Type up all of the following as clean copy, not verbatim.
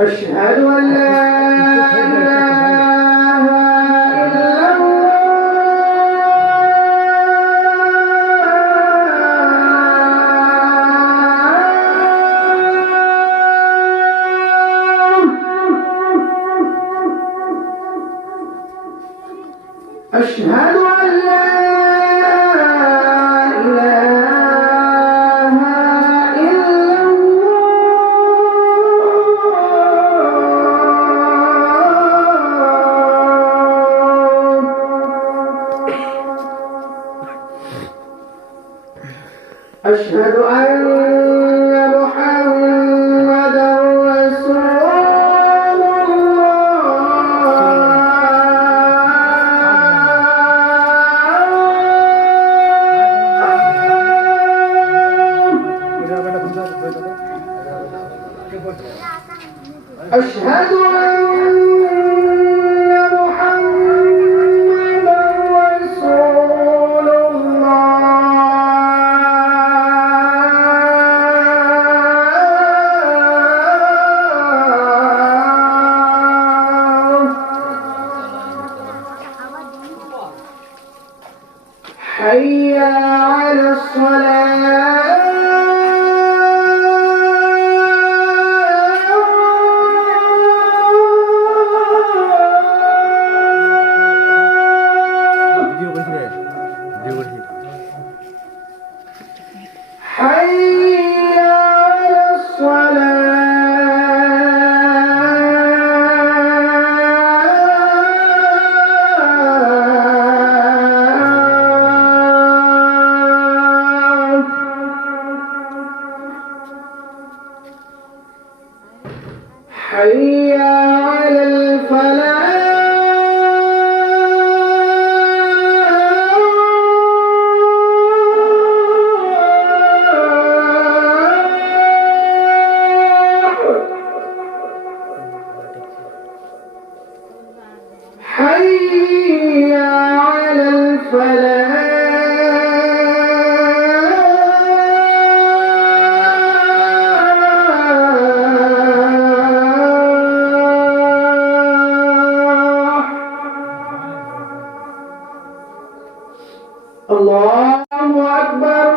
أشهد أن لا إله إلا الله. أشهد أن لا أشهد أن محمدًا رسول الله. أشهد حي على الصلاة. حي على الصلاة. حي على الفلاح. حي على الفلاح. الله أكبر.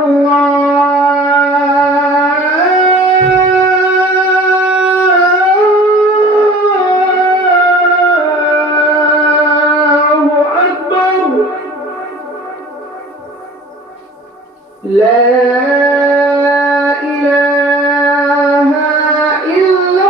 الله أكبر. لا إله إلا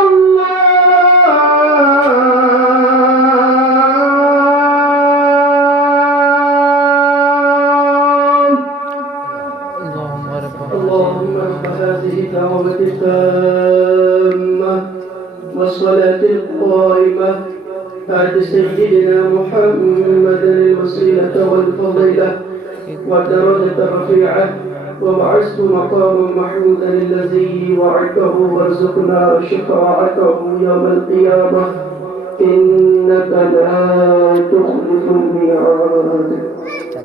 اللهم رب هذه الدعوة التامة والصلاة القائمة آت سيدنا محمد الوسيلة والفضيلة والدرجة الرفيعة وبعثت مقاما محمودا الذي وعدته وارزقنا شفاعته يوم القيامة إنك لا تخلف الميعاد.